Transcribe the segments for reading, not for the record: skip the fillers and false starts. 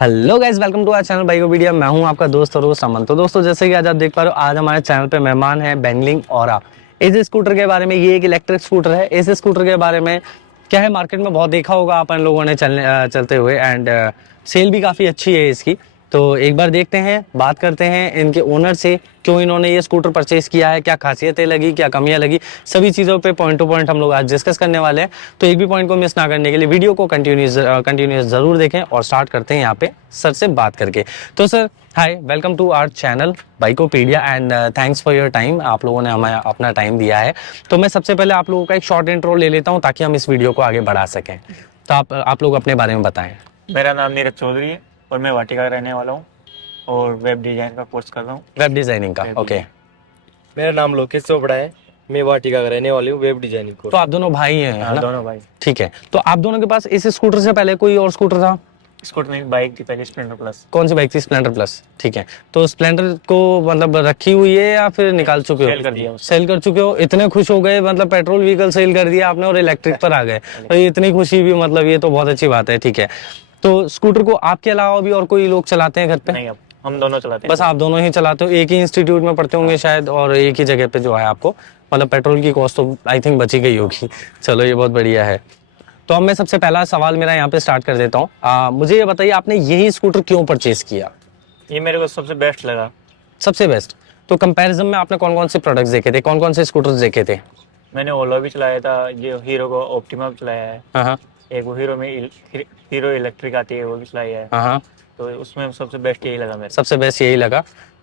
Hello guys, welcome to our channel Bikopedia. मैं हूं आपका दोस्त और अमन। तो दोस्तों, जैसे कि आज आप देख पा रहे हो, आज हमारे चैनल पे मेहमान है बेंगलिंग ऑरा। इस स्कूटर के बारे में, ये एक इलेक्ट्रिक स्कूटर है। इस स्कूटर के बारे में क्या है, मार्केट में बहुत देखा होगा अपन लोगों ने चलते हुए, एंड सेल भी काफ़ी अच्छी है इसकी। तो एक बार देखते हैं, बात करते हैं इनके ओनर से, क्यों इन्होंने ये स्कूटर परचेज किया है, क्या खासियतें लगी, क्या कमियां लगी, सभी चीज़ों पे पॉइंट टू पॉइंट हम लोग आज डिस्कस करने वाले हैं। तो एक भी पॉइंट को मिस ना करने के लिए वीडियो को कंटिन्यूस जरूर देखें और स्टार्ट करते हैं यहाँ पे सर से बात करके। तो sir, hi, welcome to our channel Bikopedia and thanks for your time. आप लोगों ने हमें अपना टाइम दिया है। तो मैं सबसे पहले आप लोगों का एक शॉर्ट इंट्रो ले लेता हूँ ताकि हम इस वीडियो को आगे बढ़ा सकें। तो आप लोग अपने बारे में बताएं। मेरा नाम नीरज चौधरी है और मैं वाटिका का रहने वाला हूँ और वेब डिज़ाइन का कोर्स कर रहा हूँ। वेब डिजाइनिंग का, ओके। मेरा नाम लोकेश चोपड़ा है, मैं वाटिका का रहने वाली हूँ, वेब डिजाइनिंग को। तो आप दोनों भाई हैं, है ना? दोनों भाई। ठीक है। तो आप दोनों के पास इस स्कूटर से पहले कोई और स्कूटर था? स्कूटर नहीं, बाइक थी पहले, स्प्लेंडर प्लस। कौन सी बाइक थी? Splendor plus. ठीक है। तो स्प्लेंडर को मतलब रखी हुई है या फिर निकाल चुके हो? सेल कर दिया। सेल कर चुके हो। इतने खुश हो गए, मतलब पेट्रोल व्हीकल सेल कर दिया आपने और इलेक्ट्रिक पर आ गए। तो ये इतनी खुशी भी, मतलब ये तो बहुत अच्छी बात है। ठीक है। तो स्कूटर को आपके अलावा भी और कोई लोग चलाते हैं घर पे? नहीं, अब हम दोनों चलाते हैं। बस आप दोनों ही चलाते हो? एक ही इंस्टीट्यूट में पढ़ते होंगे शायद, और एक ही जगह पे जो है आपको, मतलब पेट्रोल की कॉस्ट तो आई थिंक बची गई होगी। चलो, ये बहुत बढ़िया है। तो अब मैं सबसे पहला सवाल मेरा यहाँ पे स्टार्ट कर देता हूँ। मुझे ये बताइए, आपने यही स्कूटर क्यों परचेज किया? ये मेरे को सबसे बेस्ट लगा। सबसे बेस्ट। तो कंपैरिजन में आपने कौन कौन से प्रोडक्ट्स देखे थे, कौन कौन से स्कूटर्स देखे थे? मैंने ओला भी चलाया था, ये हीरो को ऑप्टिमा भी चलाया है। हाँ एक वो हीरो में हीरो इलेक्ट्रिक आती है, वो भी चलाई है। हाँ। तो उसमें सबसे बेस्ट यही लगा मेरे को। सबसे बेस्ट यही लगा।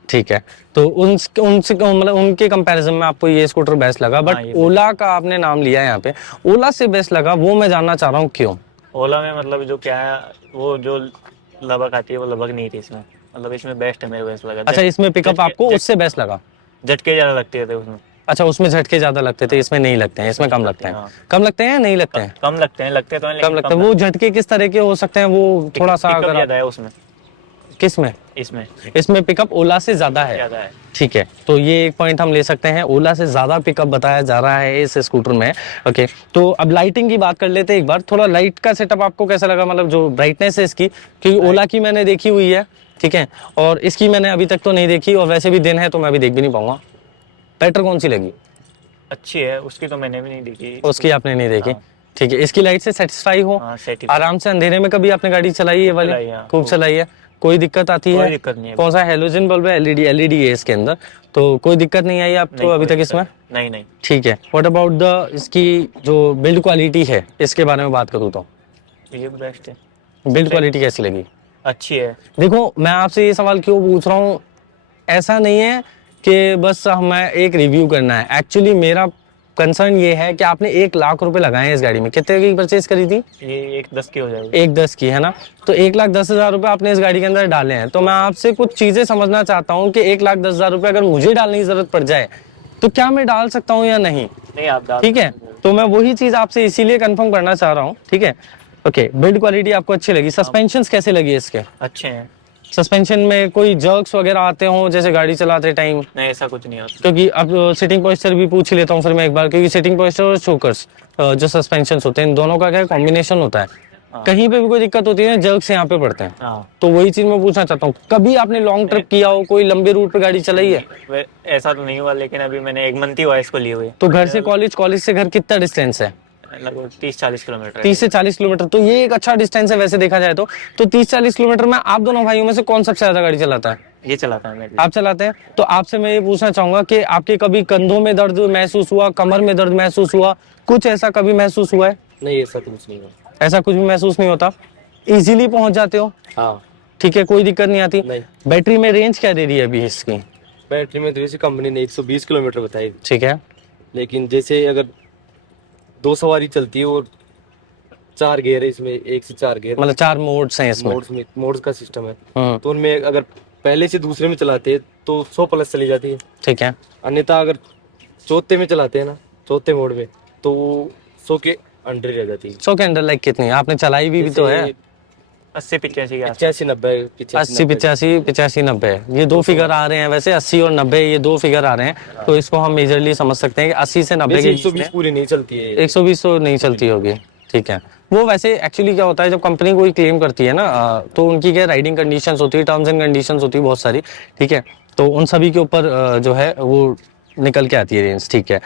ठीक है। तो उनसे मतलब उनके कंपैरिजन में आपको ये स्कूटर बेस्ट लगा, बट ये ओला का आपने नाम लिया है यहाँ पे, ओला से बेस्ट लगा, वो मैं जानना चाह रहा हूँ क्यों? ओला में मतलब जो क्या है, वो जो लबक आती है वो लबक नहीं थी इसमें। मतलब इसमें बेस्ट है, मेरे को ऐसा लगा। अच्छा, इसमें पिकअप आपको उससे बेस्ट लगा? झटके ज्यादा लगते थे उसमें। अच्छा, उसमें झटके ज्यादा लगते थे, इसमें नहीं लगते हैं, इसमें कम लगते हैं। हाँ। कम लगते हैं या नहीं लगते हैं? कम लगते हैं, लगते तो हैं कम लेकिन लगते हैं। वो झटके किस तरह के हो सकते हैं, वो थोड़ा सा पिकअप अगर ज्यादा है उसमें। किस में? इसमें पिकअप ओला से ज्यादा है। ज्यादा है। ठीक है। तो ये एक पॉइंट हम ले सकते हैं, ओला से ज्यादा पिकअप बताया जा रहा है इस स्कूटर में। ओके। तो अब लाइटिंग की बात कर लेते हैं एक बार। थोड़ा लाइट का सेटअप आपको कैसा लगा, मतलब जो ब्राइटनेस है इसकी, क्योंकि ओला की मैंने देखी हुई है, ठीक है, और इसकी मैंने अभी तक तो नहीं देखी, और वैसे भी दिन है तो मैं भी देख भी नहीं पाऊंगा। बेटर कौन सी लगी? अच्छी है, उसकी तो मैंने भी नहीं देखी। उसकी आपने नहीं देखी? हाँ। ठीक है। इसकी लाइट से सेटिस्फाई हो? हाँ, सेटिस्फाई। आराम से अंधेरे में कभी आपने गाड़ी चलाई है वाली? चलाई, हाँ। खूब चलाई है। कोई दिक्कत आती है? कोई दिक्कत नहीं है। कौन सा हेलोजन बल्ब है? एलईडी है इसके अंदर, तो कोई दिक्कत नहीं आई आपको नहीं, अभी कोई तक इसमें? दिक्कत नहीं। ठीक है। व्हाट अबाउट द इसकी जो बिल्ड क्वालिटी है, इसके बारे में बात करूँ तो ये बेस्ट है। बिल्ड क्वालिटी कैसी लगी? अच्छी है। देखो, मैं आपसे ये सवाल क्यों पूछ रहा हूँ, ऐसा नहीं है कि बस हमें एक रिव्यू करना है। एक्चुअली मेरा कंसर्न ये है कि आपने 1,00,000 रुपए लगाए हैं इस गाड़ी में। कितने की परचेज करी थी? ये 1,10 की हो जाएगी। 1,10 की, है ना? तो 1,10,000 रुपए आपने इस गाड़ी के अंदर डाले हैं। तो मैं आपसे कुछ चीजें समझना चाहता हूँ कि 1,10,000 रुपए अगर मुझे डालने की जरूरत पड़ जाए तो क्या मैं डाल सकता हूँ या नहीं? नहीं, आप डाल। ठीक है। तो मैं वही चीज आपसे इसीलिए कंफर्म करना चाह रहा हूँ। ठीक है। ओके। बिल्ड क्वालिटी आपको अच्छी लगी। सस्पेंशन कैसे लगी इसके? अच्छे हैं। सस्पेंशन में कोई जर्क्स वगैरह आते हों जैसे गाड़ी चलाते टाइम? नहीं, ऐसा कुछ नहीं होता। क्योंकि अब सिटिंग पोस्चर भी पूछ लेता हूँ फिर मैं एक बार, क्योंकि सिटिंग पोस्चर और चोकर्स जो सस्पेंशन होते हैं, इन दोनों का क्या कॉम्बिनेशन होता है। हाँ। कहीं पे भी कोई दिक्कत होती है ना, जर्क्स यहाँ पे पड़ते हैं। हाँ। तो वही चीज मैं पूछना चाहता हूँ, कभी आपने लॉन्ग ट्रिप किया हो, कोई लंबे रूट पे गाड़ी चलाई है? ऐसा तो नहीं हुआ, लेकिन अभी मैंने 1 मंथ ही हुआ इसको लिए हुए। तो घर से कॉलेज, कॉलेज से घर कितना डिस्टेंस है? लगभग 30-40 किलोमीटर। 30 से 40 किलोमीटर, तो ये एक अच्छा डिस्टेंस है वैसे देखा जाए तो। 30-40 किलोमीटर में आप दोनों भाइयों में से कौन सबसे ज्यादा गाड़ी चलाता है? ये चलाता है। आप चलाते हैं। तो आपसे मैं ये पूछना चाहूंगा कि आपके कभी कंधों में दर्द महसूस हुआ, कमर में दर्द महसूस हुआ, कुछ ऐसा कभी महसूस हुआ है? नहीं, ऐसा कुछ नहीं हुआ। ऐसा कुछ भी महसूस नहीं होता? इजीली पहुंच जाते हो? हाँ। ठीक है, कोई दिक्कत नहीं आती? नहीं। बैटरी में रेंज क्या दे रही है अभी इसकी? बैटरी में तो इसी कंपनी ने 120 किलोमीटर बताई, ठीक है। लेकिन जैसे अगर 2 सवारी चलती है और 4 गियर है इसमें, 1 से 4 गियर, मतलब 4 मोड्स हैं इसमें? मोड्स का सिस्टम है। हम्म। तो उनमें अगर पहले से दूसरे में चलाते हैं तो 100 प्लस चली जाती है। ठीक है। अन्यथा अगर चौथे में चलाते हैं ना, चौथे मोड में, तो 100 के अंडर रह जाती है। 100 के अंडर लाइक कितनी? आपने चलाई भी तो है। 80-85 के 85-90 80, 85, 85, 90 ये दो फिगर आ रहे हैं वैसे। 80 और 90 ये दो फिगर आ रहे हैं, तो इसको हम मेजरली समझ सकते हैं कि 80 से 90 के 120 पूरी नहीं चलती है। 120 तो नहीं चलती होगी। ठीक है। वो वैसे एक्चुअली क्या होता है जब कंपनी कोई क्लेम करती है ना तो उनकी क्या राइडिंग कंडीशंस होती है, टर्म्स एंड कंडीशंस होती है बहुत सारी, ठीक है। तो उन सभी के ऊपर जो है वो निकल के आती है रेंज, ठीक है।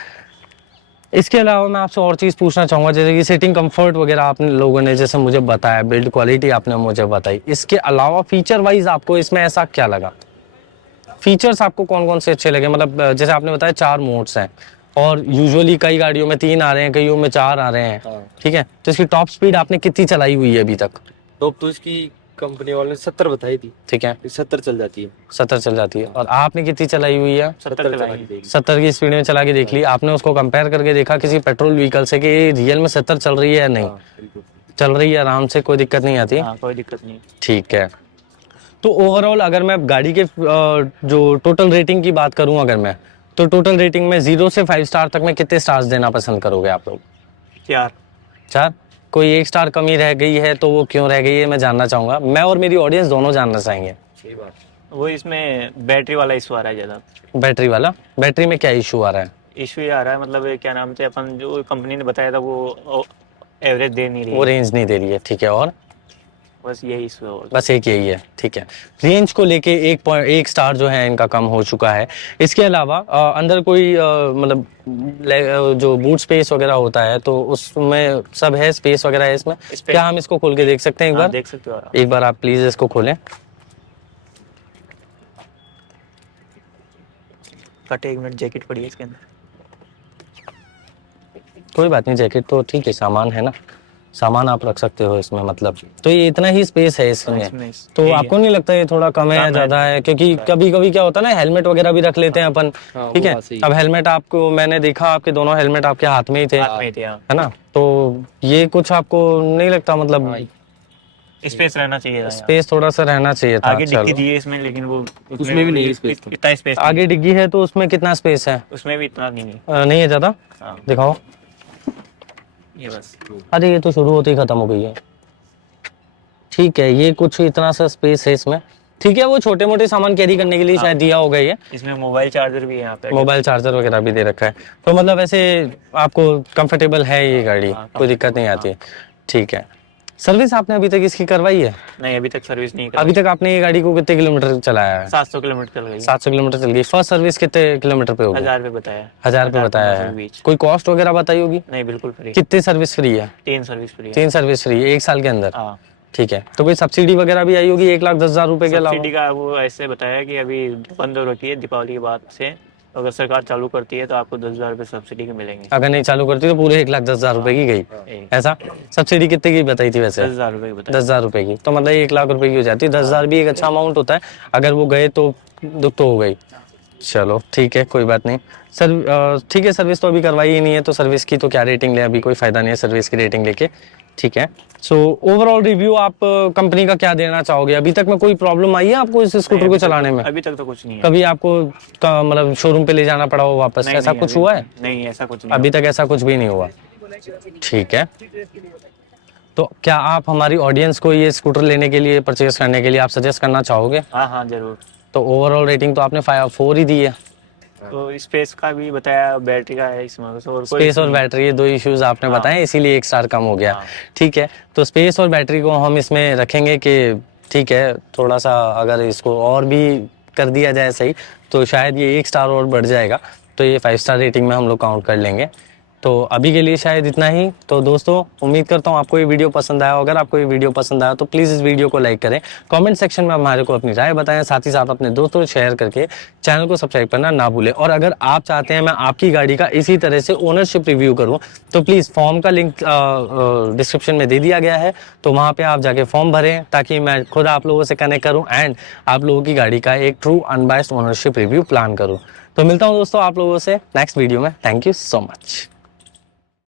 इसके अलावा मैं आपसे और चीज़ पूछना चाहूँगा, जैसे कि सीटिंग कंफर्ट वगैरह आपने लोगों ने जैसे मुझे बताया, बिल्ड क्वालिटी आपने मुझे बताई, इसके अलावा फीचर वाइज आपको इसमें ऐसा क्या लगा? फीचर्स आपको कौन कौन से अच्छे लगे? मतलब जैसे आपने बताया 4 मोड्स हैं और यूजुअली कई गाड़ियों में 3 आ रहे हैं, कईयों में 4 आ रहे हैं, हाँ। ठीक है। तो इसकी टॉप स्पीड आपने कितनी चलाई हुई है अभी तक? टॉप तो इसकी कंपनी वाले ने 70 बताई थी, ठीक है, 70 चल जाती है। 70 चल जाती है। और आपने कितनी चलाई हुई है? 70 चला चलाएंगे। के देख 70 की स्पीड में चला के देख ली आपने, उसको कंपेयर करके देखा किसी पेट्रोल व्हीकल से कि रियल में 70 चल रही है या नहीं? हाँ, बिल्कुल। चल रही है आराम से, कोई दिक्कत नहीं आती? हाँ, कोई दिक्कत नहीं। ठीक है। तो ओवरऑल अगर मैं गाड़ी के जो टोटल रेटिंग की बात करूं अगर मैं, तो टोटल रेटिंग में 0 से 5 स्टार तक में कितने स्टार्स देना पसंद करोगे आप लोग? 4। 4? कोई 1 स्टार कमी रह गई है तो वो क्यों रह गई है मैं जानना चाहूंगा, मैं और मेरी ऑडियंस दोनों जानना चाहेंगे। सही बात। वो इसमें बैटरी वाला इशू आ रहा है ज़्यादा। बैटरी वाला? बैटरी में क्या इशू आ रहा है? इशू ये आ रहा है, मतलब ये क्या नाम से अपन जो कंपनी ने बताया था वो एवरेज दे नहीं रही वो है। रेंज नहीं दे रही है, ठीक है। और बस यही इशू है और बस एक यही है, ठीक है। रेंज को लेके 1 स्टार जो है इनका कम हो चुका है। इसके अलावा अंदर कोई मतलब जो बूट स्पेस वगैरह होता है तो उसमें सब है, स्पेस वगैरह है इसमें? इस पे- क्या हम इसको खोल के देख सकते हैं एक हाँ, बार? देख सकते हो आप। एक बार आप प्लीज इसको खोलें। कट 1 मिनट, जैकेट पड़ी है इसके अंदर। कोई बात नहीं, जैकेट तो ठीक है, सामान है ना, सामान आप रख सकते हो इसमें, मतलब तो ये इतना ही स्पेस है इसमें। इसमें तो यही आपको नहीं लगता ये थोड़ा कम है या कम है। ज्यादा है? क्योंकि कभी कभी क्या होता है ना, हेलमेट वगैरह भी रख लेते हैं अपन, हाँ, ठीक वो है। बात सही है। अब हेलमेट आपको मैंने देखा आपके दोनों हेलमेट आपके हाथ में ही थे, हाथ में ही थे, हाँ। है ना? तो ये कुछ आपको नहीं लगता मतलब स्पेस रहना चाहिए था यहाँ। स्पेस थोड़ा सा रहना चाहिए था? आगे डिक्की चलो, दी है इसमें, लेकिन वो उसमें भी नहीं है space तो। इतना स्पेस आगे डिग्गी है तो उसमें कितना स्पेस है? उसमें भी इतना नहीं है। नहीं है ज्यादा? हाँ, दिखाओ। ये बस। अरे ये तो शुरू होते ही खत्म हो गई है। ठीक है, ये कुछ इतना सा स्पेस है इसमें, ठीक है। वो छोटे मोटे सामान कैरी करने के लिए शायद दिया होगा ये। इसमें मोबाइल चार्जर भी है यहाँ पे। मोबाइल चार्जर वगैरह भी दे रखा है, तो मतलब ऐसे आपको कंफर्टेबल है ये गाड़ी, हाँ, कोई दिक्कत नहीं आती? ठीक है। सर्विस आपने अभी तक इसकी करवाई है? नहीं, अभी तक सर्विस नहीं अभी तक आपने ये गाड़ी को कितने किलोमीटर चलाया है? 700 किलोमीटर चल गई। 700 किलोमीटर चल गई। फर्स्ट सर्विस कितने किलोमीटर पे होगी? 1000 रुपये बताया। 1000 रुपये बताया 1500 के है। बीच। कोई कॉस्ट वगैरह बताई होगी? नहीं, बिल्कुल फ्री। कितनी सर्विस फ्री है? 3 सर्विस फ्री है। 3 सर्विस फ्री है 1 साल के अंदर? हाँ। ठीक है। तो कोई सब्सिडी वगैरह भी आई होगी 1,10,000 रुपए के अलावा? सब्सिडी का वो ऐसे बताया कि अभी बंद हो रखी है दीपावली के बाद से, अगर सरकार चालू करती है तो आपको 10,000 रुपये सब्सिडी के मिलेंगे। अगर नहीं चालू करती तो पूरे 1,10,000 रुपए की गई, ऐसा? सब्सिडी कितने की बताई थी वैसे? 10,000 रुपये बताया। 10,000 रुपए की, तो मतलब 1 लाख रुपए की हो जाती है। 10,000 भी एक अच्छा अमाउंट होता है, अगर वो गए तो दुख तो हो गई। चलो ठीक है, कोई बात नहीं सर। ठीक है, सर्विस तो अभी करवाई ही नहीं है तो सर्विस की तो क्या रेटिंग ले, अभी कोई फायदा नहीं है सर्विस की रेटिंग लेके, ठीक है। सो ओवरऑल रिव्यू आप कंपनी का क्या देना चाहोगे? अभी तक में कोई प्रॉब्लम आई है आपको इस स्कूटर को चलाने में? अभी तक तो कुछ नहीं है। कभी आपको मतलब शोरूम पे ले जाना पड़ा हो वापस, नहीं, ऐसा नहीं, कुछ अभी- हुआ है? नहीं, ऐसा कुछ नहीं अभी तक ऐसा कुछ भी नहीं हुआ, ठीक है। तो क्या आप हमारी ऑडियंस को ये स्कूटर लेने के लिए, परचेज करने के लिए आप सजेस्ट करना चाहोगे? हाँ, हाँ, जरूर। तो ओवरऑल रेटिंग तो आपने 4 ही दी है। तो स्पेस का भी बताया, बैटरी का है इसमें, बस और कोई स्पेस और नहीं। बैटरी, ये 2 इश्यूज आपने हाँ। बताए, इसीलिए 1 स्टार कम हो गया, हाँ। ठीक है। तो स्पेस और बैटरी को हम इसमें रखेंगे कि ठीक है, थोड़ा सा अगर इसको और भी कर दिया जाए सही तो शायद ये 1 स्टार और बढ़ जाएगा, तो ये 5 स्टार रेटिंग में हम लोग काउंट कर लेंगे। तो अभी के लिए शायद इतना ही। तो दोस्तों उम्मीद करता हूँ आपको ये वीडियो पसंद आया। अगर आपको ये वीडियो पसंद आया तो प्लीज़ इस वीडियो को लाइक करें, कमेंट सेक्शन में हमारे को अपनी राय बताएं, साथ ही साथ अपने दोस्तों को शेयर करके चैनल को सब्सक्राइब करना ना भूलें। और अगर आप चाहते हैं मैं आपकी गाड़ी का इसी तरह से ओनरशिप रिव्यू करूँ तो प्लीज़ फॉर्म का लिंक डिस्क्रिप्शन में दे दिया गया है, तो वहाँ पर आप जाके फॉर्म भरें ताकि मैं खुद आप लोगों से कनेक्ट करूँ एंड आप लोगों की गाड़ी का एक true unbiased ownership review plan करूँ। तो मिलता हूँ दोस्तों आप लोगों से नेक्स्ट वीडियो में। Thank you so much.